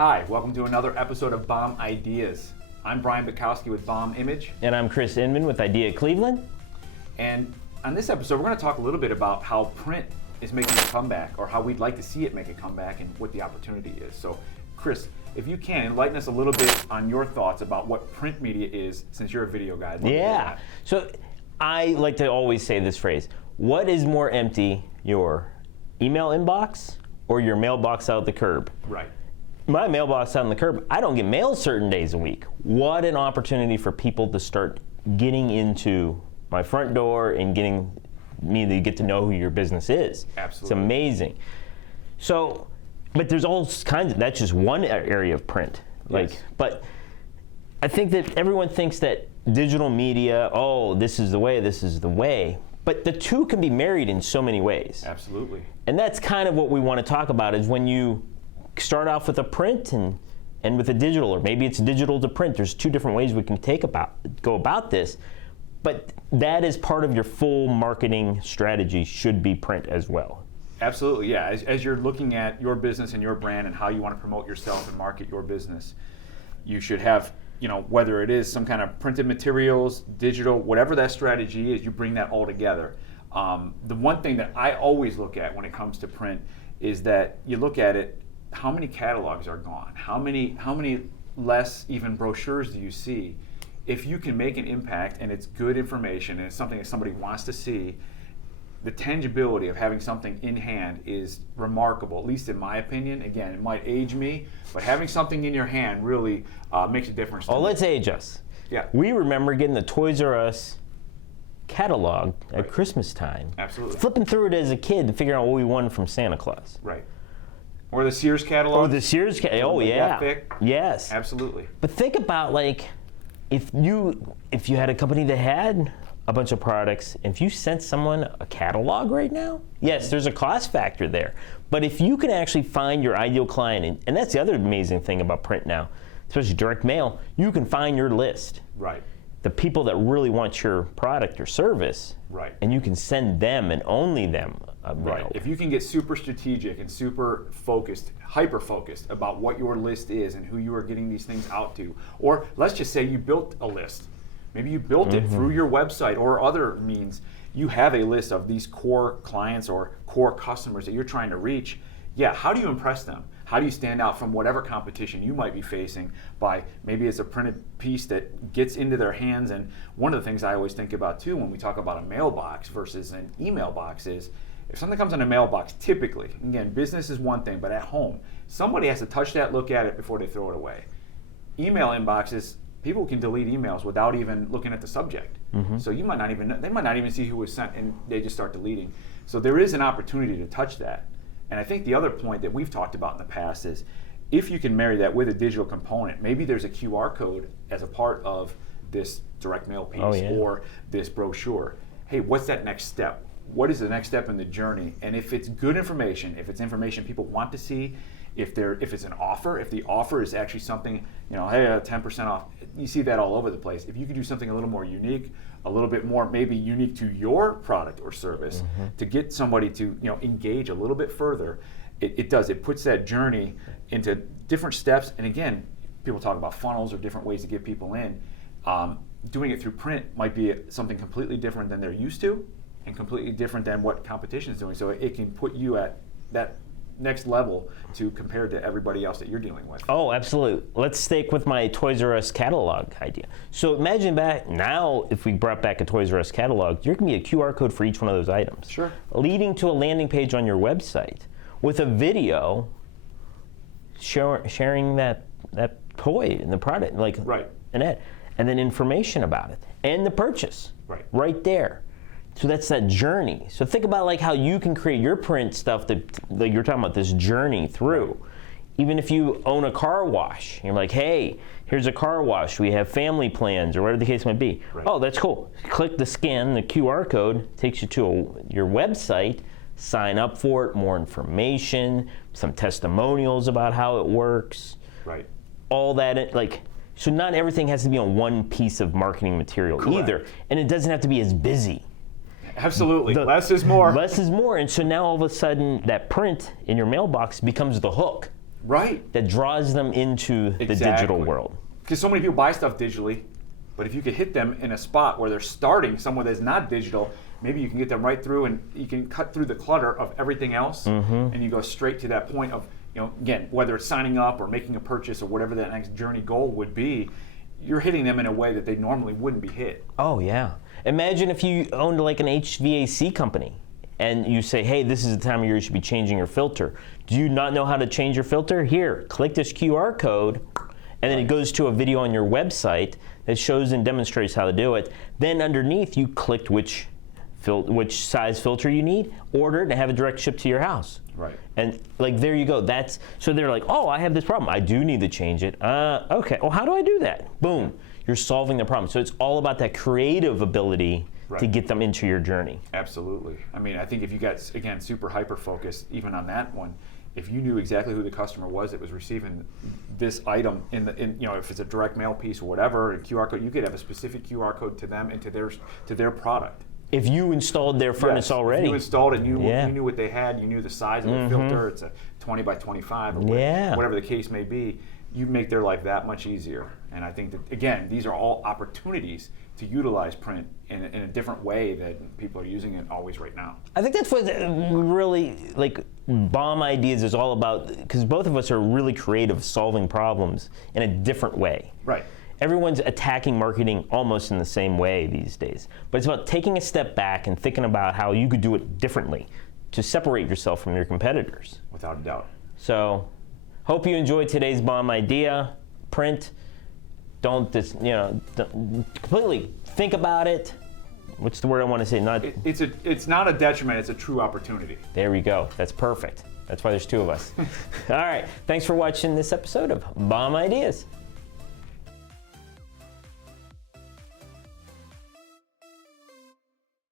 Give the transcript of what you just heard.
Hi, welcome to another episode of Bomb Ideas. I'm Brian Bukowski with Bomb Image. And I'm Chris Inman with I.D.E.A Cleveland. And on this episode, we're going to talk a little bit about how print is making a comeback, or how we'd like to see it make a comeback and what the opportunity is. So, Chris, if you can, enlighten us a little bit on your thoughts about what print media is, since you're a video guy. Yeah. So I like to always say this phrase: what is more empty, your email inbox or your mailbox out the curb? Right. My mailbox out on the curb, I don't get mail certain days a week. What an opportunity for people to start getting into my front door and getting me to get to know who your business is. Absolutely. It's amazing. So, but there's all kinds of, that's just one area of print. Yes. But I think that everyone thinks that digital media, oh, this is the way, this is the way. But the two can be married in so many ways. Absolutely. And that's kind of what we want to talk about, is when you start off with a print and with a digital, or maybe it's digital to print. There's two different ways we can go about this. But that is part of your full marketing strategy, should be print as well. Absolutely, yeah. As you're looking at your business and your brand and how you want to promote yourself and market your business, you should have, whether it is some kind of printed materials, digital, whatever that strategy is, you bring that all together. The one thing that I always look at when it comes to print is that you look at it, how many catalogs are gone? How many less even brochures do you see? If you can make an impact and it's good information and it's something that somebody wants to see, the tangibility of having something in hand is remarkable, at least in my opinion. Again, it might age me, but having something in your hand really makes a difference. Oh, let's age us. Yeah. We remember getting the Toys R Us catalog at Right. Christmas time. Absolutely. Flipping through it as a kid and figuring out what we wanted from Santa Claus. Right. Or the Sears catalog. Oh, the Sears catalog. Oh, yeah. That thick. Yes. Absolutely. But think about, like, if you had a company that had a bunch of products, if you sent someone a catalog right now, yes, there's a cost factor there. But if you can actually find your ideal client, and that's the other amazing thing about print now, especially direct mail, you can find your list. Right. The people that really want your product or service, Right. and you can send them and only them a mail. Right. If you can get super strategic and super focused, hyper focused about what your list is and who you are getting these things out to, or let's just say you built a list. Maybe you built it through your website or other means. You have a list of these core clients or core customers that you're trying to reach. Yeah, how do you impress them? How do you stand out from whatever competition you might be facing by, maybe it's a printed piece that gets into their hands? And one of the things I always think about too when we talk about a mailbox versus an email box is, if something comes in a mailbox, typically, again, business is one thing, but at home, somebody has to touch that, look at it before they throw it away. Email inboxes, people can delete emails without even looking at the subject. So you might not even they might not even see who was sent, and they just start deleting. So there is an opportunity to touch that. And I think the other point that we've talked about in the past is, if you can marry that with a digital component, maybe there's a QR code as a part of this direct mail piece or this brochure. Hey, what's that next step? What is the next step in the journey? And if it's good information, if it's information people want to see, if it's an offer, if the offer is actually something, hey, 10% off, you see that all over the place. If you could do something a little more unique, a little bit more maybe unique to your product or service, to get somebody to engage a little bit further, it puts that journey into different steps. And again, people talk about funnels or different ways to get people in. Doing it through print might be something completely different than they're used to, and completely different than what competition is doing. So it can put you at that next level to compare to everybody else that you're dealing with. Oh, absolutely. Let's stick with my Toys R Us catalog idea. So imagine back now, if we brought back a Toys R Us catalog, there can be a QR code for each one of those items. Sure. Leading to a landing page on your website with a video sharing that toy and the product, like Right. an ad, and then information about it and the purchase. Right there. So that's that journey. So think about like how you can create your print stuff that like you're talking about, this journey through. Even if you own a car wash, you're like, hey, here's a car wash. We have family plans or whatever the case might be. Oh, that's cool. Click the scan, the QR code takes you to your website. Sign up for it, more information, some testimonials about how it works. Right. All that, so not everything has to be on one piece of marketing material either. And it doesn't have to be as busy. Absolutely. Less is more. Less is more. And so now all of a sudden that print in your mailbox becomes the hook. Right. that draws them into the digital world. Because so many people buy stuff digitally, but if you could hit them in a spot where they're starting somewhere that's not digital, maybe you can get them right through and you can cut through the clutter of everything else, and you go straight to that point of, again, whether it's signing up or making a purchase or whatever that next journey goal would be, you're hitting them in a way that they normally wouldn't be hit. Oh yeah. Imagine if you owned like an HVAC company and you say, hey, this is the time of year you should be changing your filter. Do you not know how to change your filter? Here, click this QR code, and then it goes to a video on your website that shows and demonstrates how to do it. Then underneath, you clicked which size filter you need, order it, and have it direct shipped to your house. Right. And like, there you go. So they're like, oh, I have this problem. I do need to change it. Okay. Well, how do I do that? Boom. You're solving the problem. So it's all about that creative ability to get them into your journey. Absolutely. I mean, I think if you got, again, super hyper-focused, even on that one, if you knew exactly who the customer was that was receiving this item if it's a direct mail piece or whatever, a QR code, you could have a specific QR code to them and to their product. If you installed their furnace already. If you installed it, you knew what they had, you knew the size of the filter, it's a 20 by 25 or whatever the case may be, you make their life that much easier. And I think that, again, these are all opportunities to utilize print in a different way that people are using it always right now. I think that's what really, like, Bomb Ideas is all about, because both of us are really creative solving problems in a different way. Right. Everyone's attacking marketing almost in the same way these days. But it's about taking a step back and thinking about how you could do it differently to separate yourself from your competitors. Without a doubt. So, hope you enjoyed today's Bomb Idea. Print. Don't completely think about it. What's the word I want to say? It's not a detriment, it's a true opportunity. There we go. That's perfect. That's why there's two of us. All right. Thanks for watching this episode of Bomb Ideas.